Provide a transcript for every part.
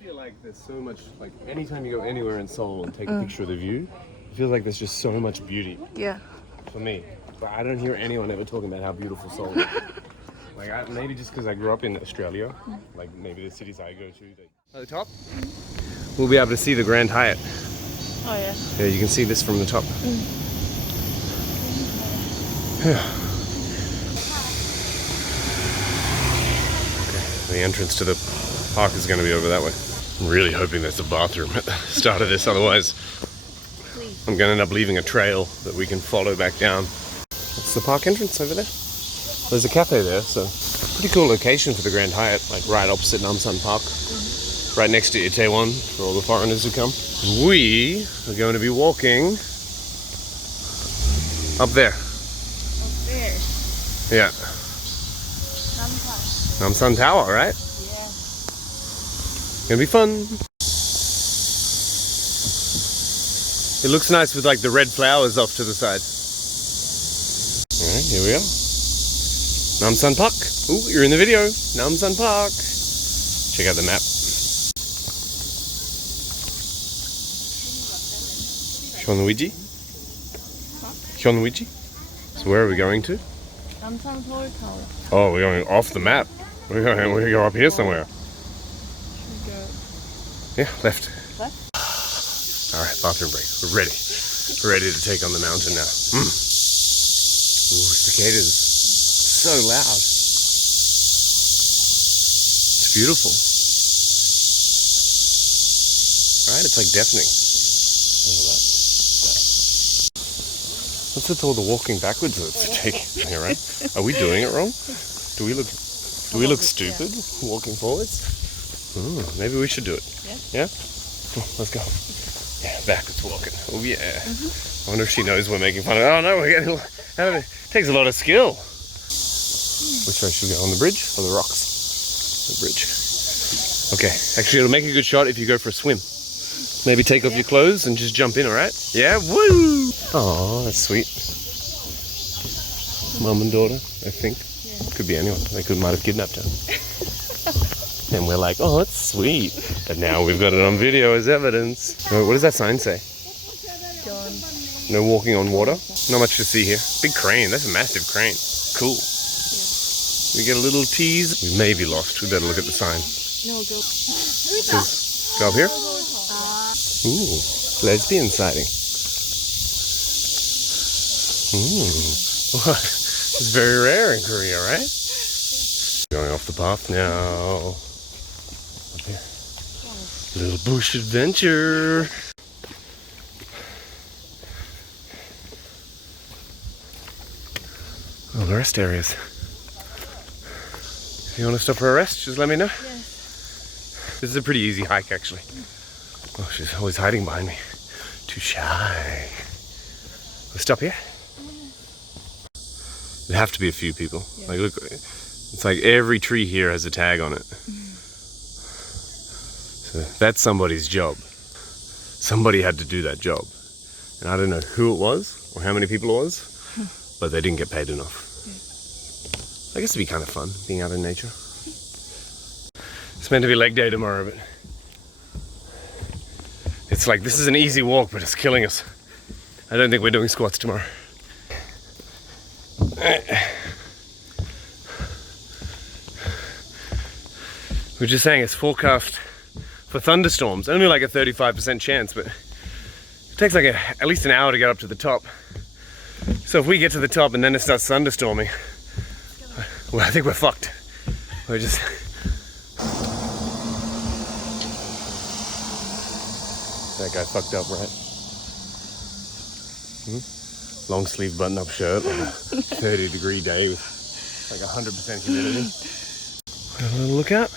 feel like there's so much, like anytime you go anywhere in Seoul and take a picture of the view, it feels like there's just so much beauty. Yeah. For me. But I don't hear anyone ever talking about how beautiful Seoul is. Like maybe just because I grew up in Australia, like maybe the cities I go to. At the top, we'll be able to see the Grand Hyatt. Oh yeah. Yeah, you can see this from the top. Yeah. Okay, the entrance to the park is going to be over that way. I'm really hoping there's a bathroom at the start of this, otherwise I'm going to end up leaving a trail that we can follow back down. That's the park entrance over there. There's a cafe there, so pretty cool location for the Grand Hyatt, like right opposite Namsan Park, right next to Itaewon for all the foreigners who come. We are going to be walking up there. Up there. Yeah. Namsan Tower, right? Yeah. Gonna be fun. It looks nice with like the red flowers off to the side. Alright, here we are. Namsan Park. Ooh, you're in the video. Namsan Park. Check out the map. Hyunwiji? Hyunwiji? So where are we going to? Namsan Tower. Oh, we're going off the map. We're going to go up here somewhere. Should we go Yeah, left. left? Alright, bathroom break. We're ready. We're ready to take on the mountain now. Ooh, cicadas. So loud. It's beautiful. Right? It's like deafening. Look at that. What's with all the walking backwards that's taking here, right? Are we doing it wrong? Do we look stupid walking forwards? Ooh, maybe we should do it. Yeah? Let's go. Yeah, backwards walking. Oh yeah. I wonder if she knows we're making fun of her. Oh no, we're getting it takes a lot of skill. Which way should we go? On the bridge or the rocks? The bridge. Okay. Actually, it'll make a good shot if you go for a swim. Maybe take off your clothes and just jump in, alright? Yeah? Woo! Oh, that's sweet. Mum and daughter, I think. Yeah. Could be anyone. They might have kidnapped her. And we're like, oh, that's sweet. And now we've got it on video as evidence. Oh, what does that sign say? No walking on water? Not much to see here. Big crane. That's a massive crane. Cool. We get a little tease. We may be lost. We better look at the sign. No, go. Go up here? Ooh, lesbian sighting. What? It's very rare in Korea, right? Going off the path now. Up here. Little bush adventure. Oh, the rest areas. If you want to stop for a rest, just let me know. Yes. This is a pretty easy hike, actually. Oh, she's always hiding behind me. Too shy. We'll stop here. There'd have to be a few people. Yeah. Like, look, it's like every tree here has a tag on it. So that's somebody's job. Somebody had to do that job. And I don't know who it was or how many people it was, but they didn't get paid enough. I guess it'd be kind of fun being out in nature. It's meant to be leg day tomorrow, but it's like this is an easy walk, but it's killing us. I don't think we're doing squats tomorrow. We're just saying it's forecast for thunderstorms. Only like a 35% chance, but it takes like at least an hour to get up to the top. So if we get to the top and then it starts thunderstorming, well, I think we're fucked. We're just... That guy fucked up, right? Long sleeve button up shirt, like a 30-degree day with like 100% humidity. Have a little look out.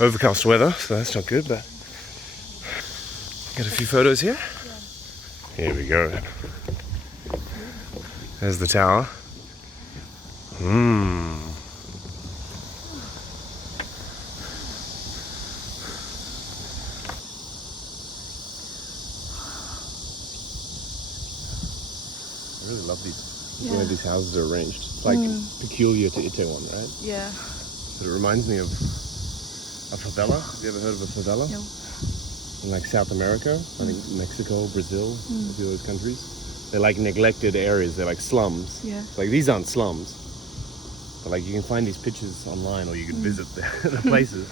Overcast weather, so that's not good, but get a few photos here. Here we go. There's the tower. I really love these, the way these houses are arranged. It's like peculiar to Itaewon, right? Yeah. But it reminds me of A favela? Have you ever heard of a favela? No. In like South America, I think Mexico, Brazil, a few of those countries. They're like neglected areas. They're like slums. Yeah. Like these aren't slums, but like you can find these pictures online, or you can visit the places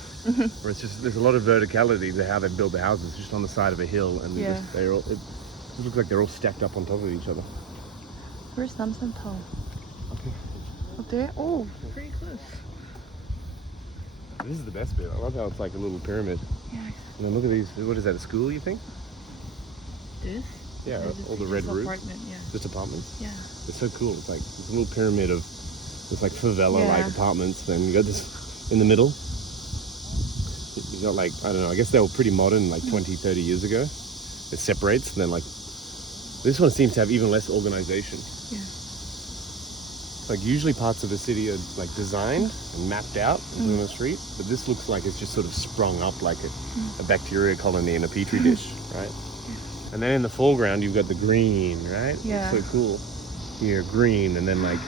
where it's just there's a lot of verticality to how they've built the houses, just on the side of a hill, and they're all. It looks like they're all stacked up on top of each other. Where's Namsanta워와? Okay. Up there? Oh, pretty close. This is the best bit. I love how it's like a little pyramid. Yeah. And then look at these. What is that? A school? You think? This? Yeah. Or All the just red roofs. apartment, yeah. Just apartments. Yeah. It's so cool. It's like it's a little pyramid of it's like favela-like apartments. Then you got this in the middle. You got like I don't know. I guess they were pretty modern, like 20, 30 years ago. It separates, and then like this one seems to have even less organization. Yeah. Like usually parts of the city are like designed and mapped out and put on the street, but this looks like it's just sort of sprung up like a bacteria colony in a petri dish, right? And then in the foreground you've got the green, right? Yeah. It's so cool. Here, green, and then like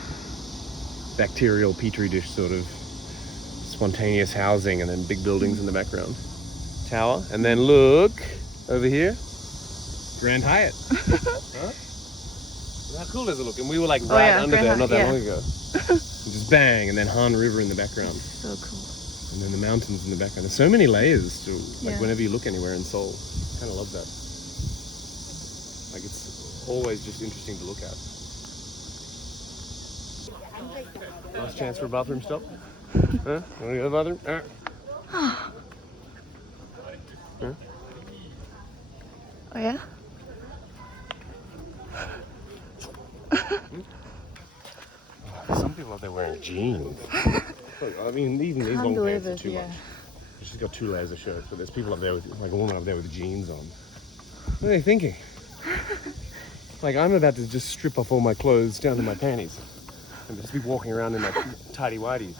bacterial petri dish sort of spontaneous housing, and then big buildings in the background. Tower, and then look over here, Grand Hyatt. Huh? How cool does it look? And we were like right under there not that long ago. Just bang, and then Han River in the background. So cool. And then the mountains in the background. There's so many layers to like Yeah. whenever you look anywhere in Seoul. Kind of love that. Like it's always just interesting to look at. Last chance for a bathroom stop? Huh? Want to go to the bathroom? Huh? Oh yeah? Some people out there wearing jeans. Look, I mean, even these long pants are too much. She's got 2 layers of shirts, but there's people up there with, like a woman up there with jeans on. What are they thinking? Like I'm about to just strip off all my clothes down to my panties and just be walking around in my tidy whities.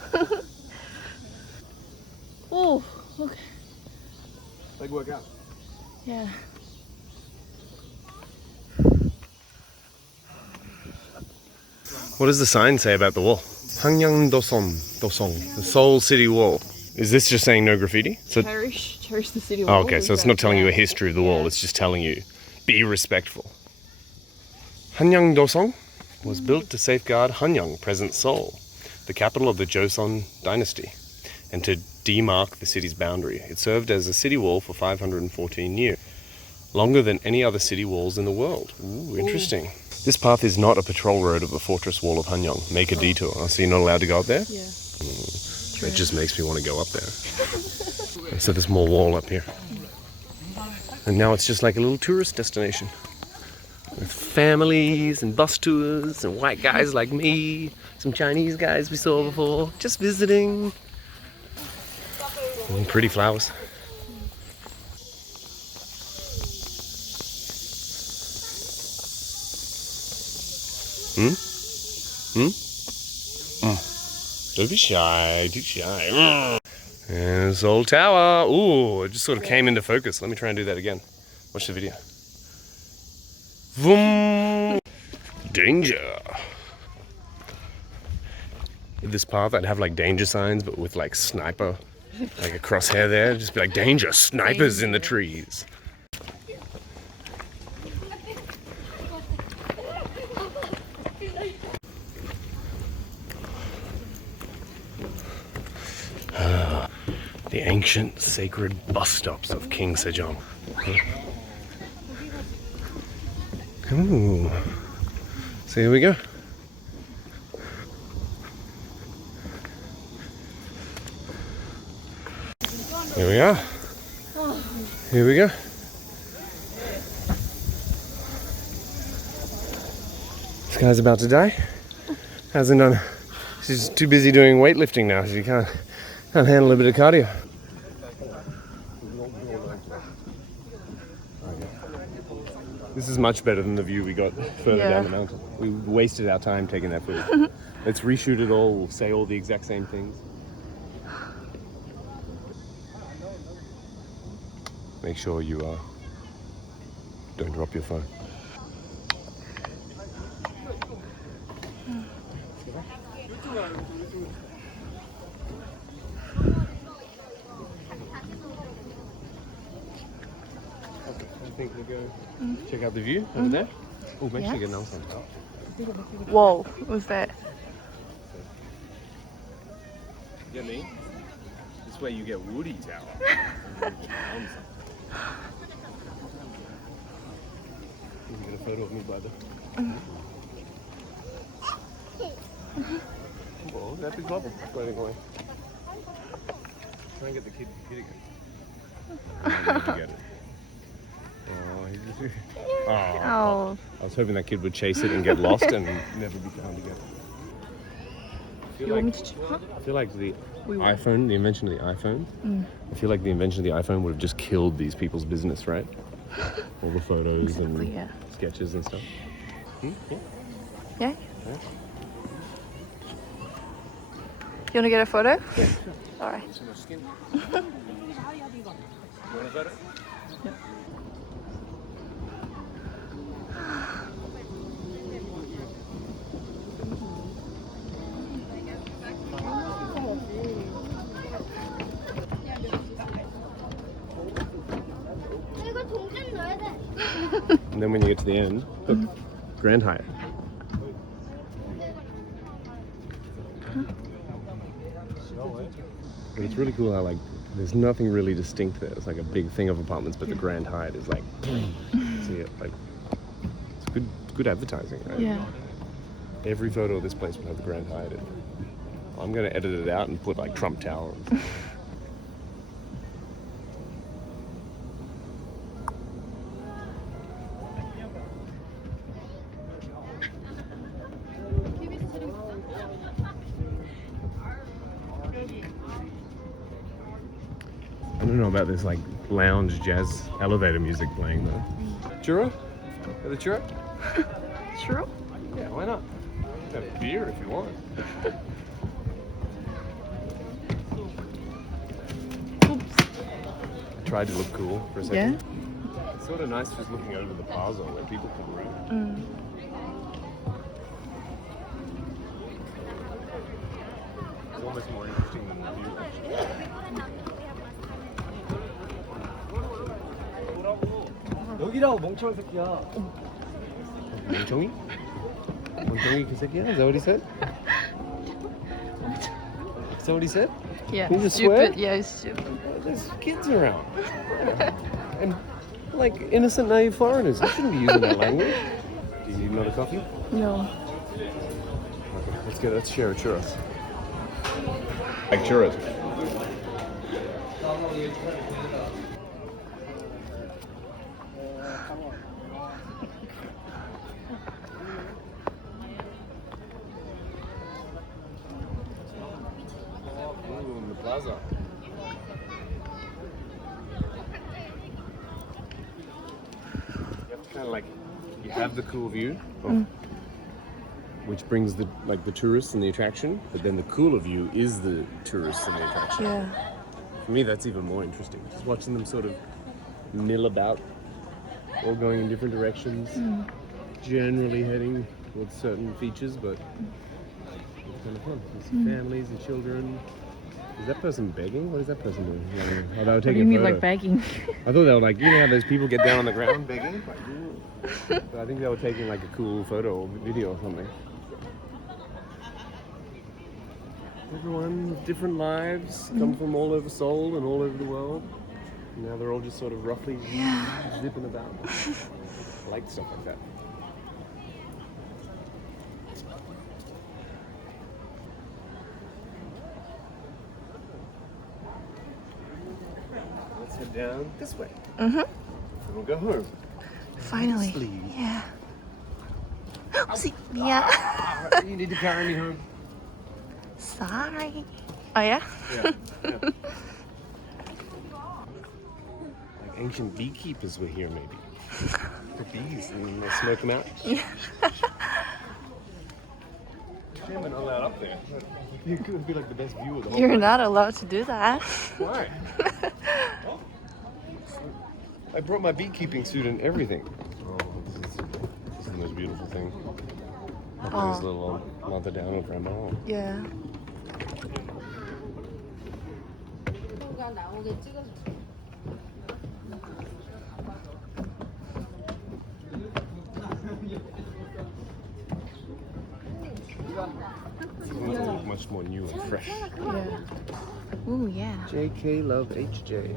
Oh, okay. Leg workout. Yeah. What does the sign say about the wall? Hangyang Dosong, the Seoul City Wall. Is this just saying no graffiti? So, Cherish the city oh, wall. okay, so it's not telling you a history of the wall, it's just telling you, be respectful. Hangyang Dosong was built to safeguard Hanyang, present Seoul, the capital of the Joseon dynasty, and to demark the city's boundary. It served as a city wall for 514 years, longer than any other city walls in the world. Ooh, interesting. This path is not a patrol road of the fortress wall of Hanyang. Make a detour. Oh, so you're not allowed to go up there? Yeah. It just makes me want to go up there. So there's more wall up here. And now it's just like a little tourist destination. With families and bus tours and white guys like me, some Chinese guys we saw before, just visiting. And pretty flowers. Don't be shy, too shy. And Seoul Tower. Ooh, it just sort of came into focus. Let me try and do that again. Watch the video. Vroom! Danger. In this path, I'd have like danger signs, but with like sniper, like a crosshair there. Just be like, danger, snipers in the trees. The ancient sacred bus stops of King Sejong. Ooh. So here we go. Here we are. Here we go. This guy's about to die. Hasn't done. She's too busy doing weightlifting now. She can't handle a bit of cardio. This is much better than the view we got further down the mountain. We wasted our time taking that footage. Let's reshoot it all. We'll say all the exact same things. Make sure you don't drop your phone. I think we'll go check out the view over there. Oh, make sure you get Namsan. Whoa, what's that? You get me? This way you get Woody Tower. You can get a photo of me by the... Whoa, that big bubble floating away. Try and get the kid again. Get it. Oh, Oh. I was hoping that kid would chase it and get lost and never be found again. You want me to I feel like the We will. iPhone, the invention of the iPhone, I feel like the invention of the iPhone would have just killed these people's business, right? All the photos Exactly, and yeah. sketches and stuff. Yeah. Yeah? You want to get a photo? Yeah. Alright. So much skin. You want a photo? Yep. And then when you get to the end, look, Grand Hyatt. But it's really cool how like there's nothing really distinct there. It's like a big thing of apartments, but the Grand Hyatt is like, see it like it's good advertising, right? Yeah. Every photo of this place would have the Grand Hyatt in it. I'm gonna edit it out and put like Trump Tower. I don't know about this like lounge jazz elevator music playing though. Churro? Have a churro? True? Yeah, why not? Have a beer if you want. I tried to look cool for a second. Yeah? It's sort of nice just looking over the plaza where people come around. It's almost more interesting than the view actually. 여기라고 멍청한 새끼야. 멍청이? 멍청이 그 새끼야? Is that what he said? Is that what he said? Yeah. Can you just swear? Stupid. Yeah, it's stupid. There's kids around. And like innocent, naive foreigners. You shouldn't be using that language. Do you need another coffee? No. Okay, let's share a churros. Like churros. Ooh, in the plaza. You have to kind of like, you have the cool view, which brings the tourists and the attraction, but then the cooler view is the tourists and the attraction. Yeah. For me, that's even more interesting. Just watching them sort of mill about, all going in different directions, generally heading towards certain features, but it's kind of fun. There's families and children. Is that person begging? What is that person doing? Oh, they were What do taking you a mean, photo. like begging? I thought they were like, you know how those people get down on the ground begging? Like, but I think they were taking like a cool photo or video or something. Everyone with different lives, come from all over Seoul and all over the world. And now they're all just sort of roughly zipping about. I like stuff like that. Let's head down this way. And we'll go home. Finally. Sleep. Yeah. Oopsie. Yeah. You need to carry me home. Sorry. Oh, yeah? Yeah. Like ancient beekeepers were here, maybe. The bees, and they'll smoke them out. Yeah. They're not allowed up there. It could be like the best view of the whole You're place. not allowed to do that. Why? I brought my beekeeping suit and everything. Oh, this is the most beautiful thing. Look at this little mother down with grandma. Yeah. much more new and fresh. Yeah. Ooh, yeah. JK Love HJ.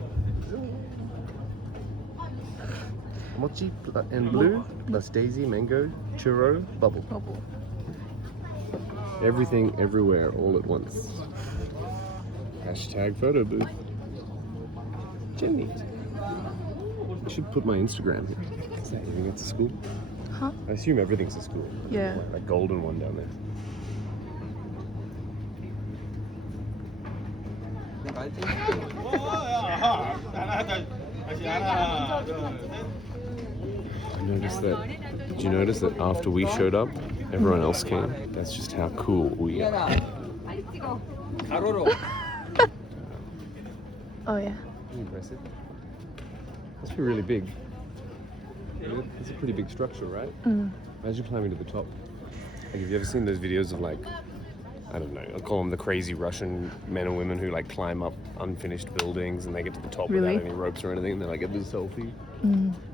Mochi and blue plus daisy, mango, churro, bubble. Bubble. Everything, everywhere, all at once. Hashtag photo booth. Jenny. I should put my Instagram here. Is that anything at the school? Huh? I assume everything's a school. Yeah. Like that golden one down there. I noticed that. Did you notice that after we showed up, everyone else came? That's just how cool we are. Oh, yeah. Impressive. Must be really big. It's a pretty big structure, right? Imagine climbing to the top. Like, have you ever seen those videos of like, I don't know, I'll call them the crazy Russian men and women who like climb up unfinished buildings and they get to the top Really? without any ropes or anything and they like get this selfie.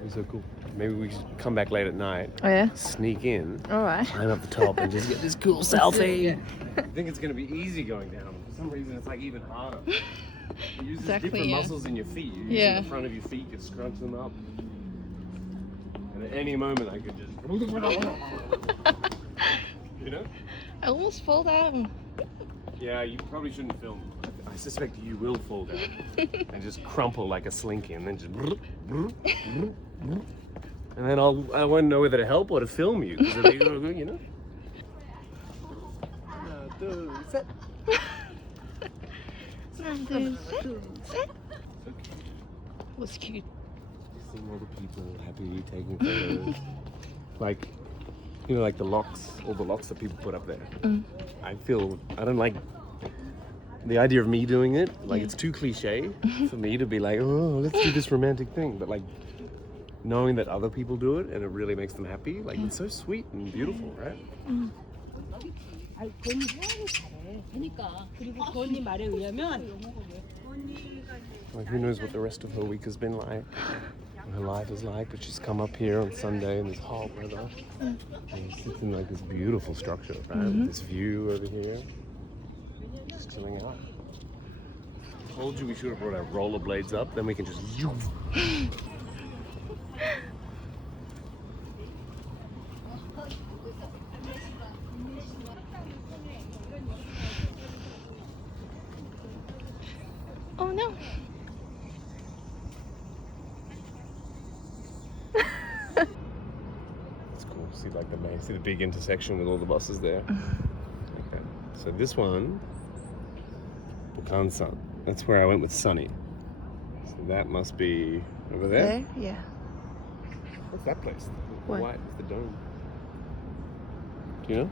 It's so cool. Maybe we should come back late at night, Oh, yeah? sneak in, Alright. climb up the top and just get this cool selfie. I think it's going to be easy going down. For some reason it's like even harder. You use Exactly, different yeah. muscles in your feet. You use Yeah. in the front of your feet, you scrunch them up. And at any moment I could just... You know? I almost fall down. Yeah, you probably shouldn't film. I suspect you will fall down and just crumple like a slinky and then just... And then I won't know whether to help or to film you. 'Cause it'll be, you know? One, two, three. Was cute. Seeing all the people happy taking photos. Like, you know, like the locks, all the locks that people put up there. I don't like the idea of me doing it. Like, it's too cliche for me to be like, oh, let's do this romantic thing. But like, knowing that other people do it and it really makes them happy, like, it's so sweet and beautiful, right? 아니, 건이 소화를 잘해. 그러니까 그리고 건이 말에 의하면 Like, who knows what the rest of her week has been like, what her life is like, but she's come up here on Sunday in this hot weather. And she sits in like this beautiful structure, right? With this view over here. Just chilling out. Told you we should have brought our rollerblades up, then we can just... Oh no. It's cool. See like see the big intersection with all the buses there. Okay. So this one, Bukansan. That's where I went with Sunny. So that must be over there. There? Yeah. What's that place? The What? white, it's the dome. Do you know?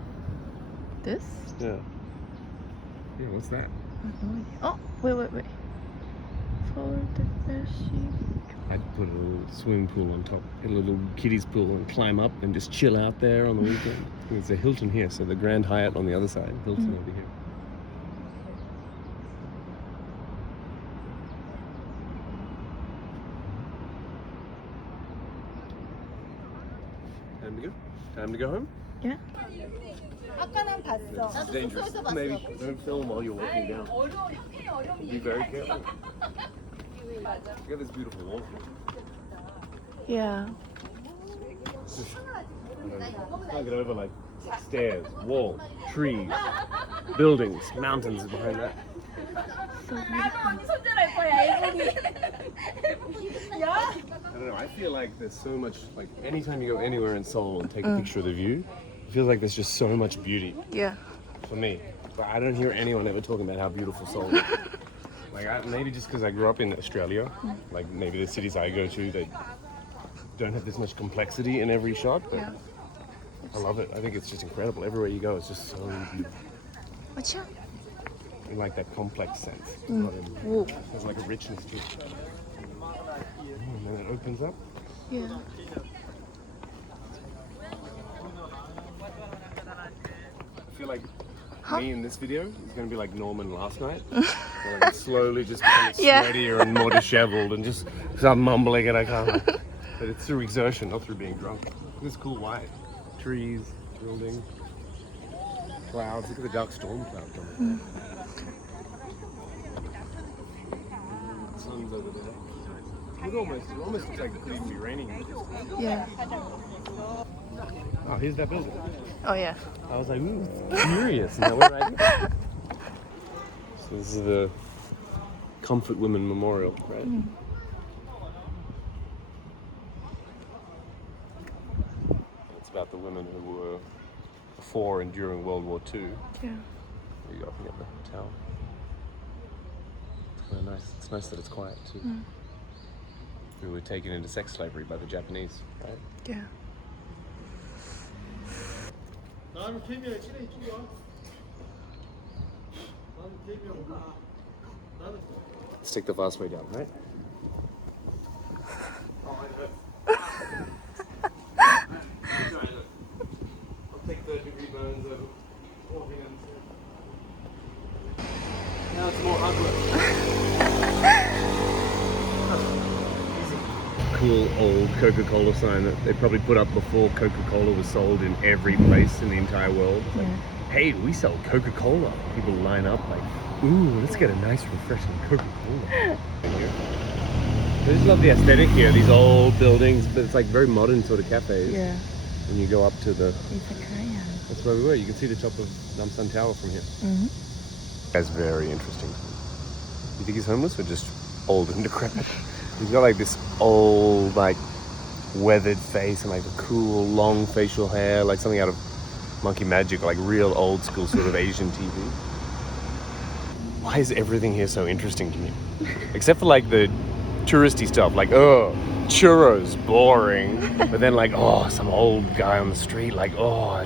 This? Yeah. Yeah, what's that? Oh, wait. For the sheep. I'd put a little swimming pool on top, a little kiddies pool and climb up and just chill out there on the weekend. There's a Hilton here, so the Grand Hyatt on the other side, Hilton over here. Time to go? Time to go home? Yeah. 아까 난 봤어. It's dangerous. Maybe don't film while you're walking down. Be very careful. Look at this beautiful wall. Yeah. Can't get over like stairs, wall, trees, buildings, mountains behind that. I don't know, I feel like there's so much, like anytime you go anywhere in Seoul and take a picture of the view, it feels like there's just so much beauty Yeah. for me. But I don't hear anyone ever talking about how beautiful Seoul is. Like, maybe just because I grew up in Australia, like maybe the cities I go to, they don't have this much complexity in every shot, but Yeah. I love it. I think it's just incredible. Everywhere you go, it's just so beautiful. What's your? In like that complex sense. Not in, Whoa. there's like a richness to it. And then it opens up. Yeah. I feel like me in this video is going to be like Norman last night. Where like I'm slowly just becoming Yeah. sweatier and more disheveled and just start mumbling and I can't. But it's through exertion, not through being drunk. This cool white. Trees, buildings. clouds. Look at the dark storm cloud coming. The sun's over there. It almost looks like it could even be raining. Yeah. Oh, here's that building. Oh yeah. I was like, ooh, curious. And we're right here. So this is the Comfort Women Memorial, right? It's about the women who were before and during World War II. Yeah. There you go, up at the tower. It's kind of nice. It's nice that it's quiet too. We were taken into sex slavery by the Japanese, right? Yeah. Let's take the fast way down, right? I'll take third-degree burns over 40 minutes. Now it's more hard work. Cool old Coca-Cola sign that they probably put up before Coca-Cola was sold in every place in the entire world. It's like, hey, we sell Coca-Cola. People line up like, ooh, let's get a nice refreshing Coca-Cola. I just love the aesthetic here, these old buildings, but it's like very modern sort of cafes. Yeah. When you go up to the, It's that's where we were. You can see the top of Namsan Tower from here. That's very interesting. You think he's homeless or just old and decrepit? He's got like this old, like weathered face and like a cool long facial hair, like something out of Monkey Magic, like real old school sort of Asian TV. Why is everything here so interesting to me? Except for like the touristy stuff, like, oh, churros, boring. But then like, oh, some old guy on the street, like, oh,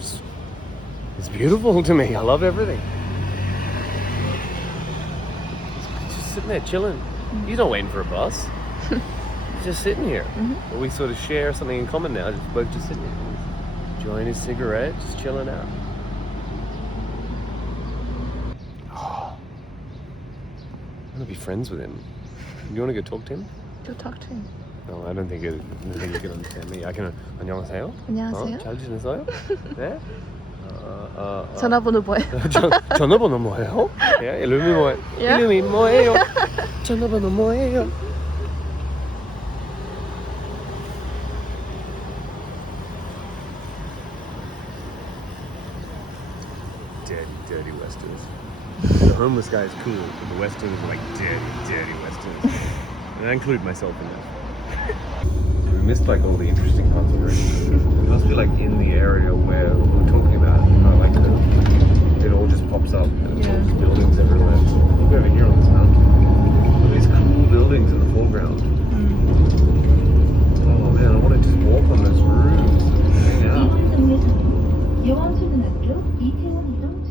it's beautiful to me. I love everything. He's just sitting there chilling. He's not waiting for a bus. He's just sitting here. But we sort of share something in common now. Just both just sitting here. He's enjoying his cigarette, just chilling out. Oh. I want to be friends with him. Do you want to go talk to him? Go talk to him. No, I don't think you can understand me. I can. 안녕하세요. 안녕하세요. 잘 지내세요? 네. 전화번호 뭐예요? 전화번호 뭐예요? 예, 이름이 뭐예요? 예? 이름이 뭐예요? 전화번호 뭐예요? Dirty Westerners. The homeless guy is cool, but the Westerners are like dirty Westerners. And I include myself in that. We missed like all the interesting parts of it. We must be like in the area where we're talking about. Like it all just pops up and it's all just buildings everywhere. Look over here on this mountain. Look at these cool buildings in the foreground. Oh man, I want to just walk on those roofs and hang out. 여왕초등학교 이태원 이동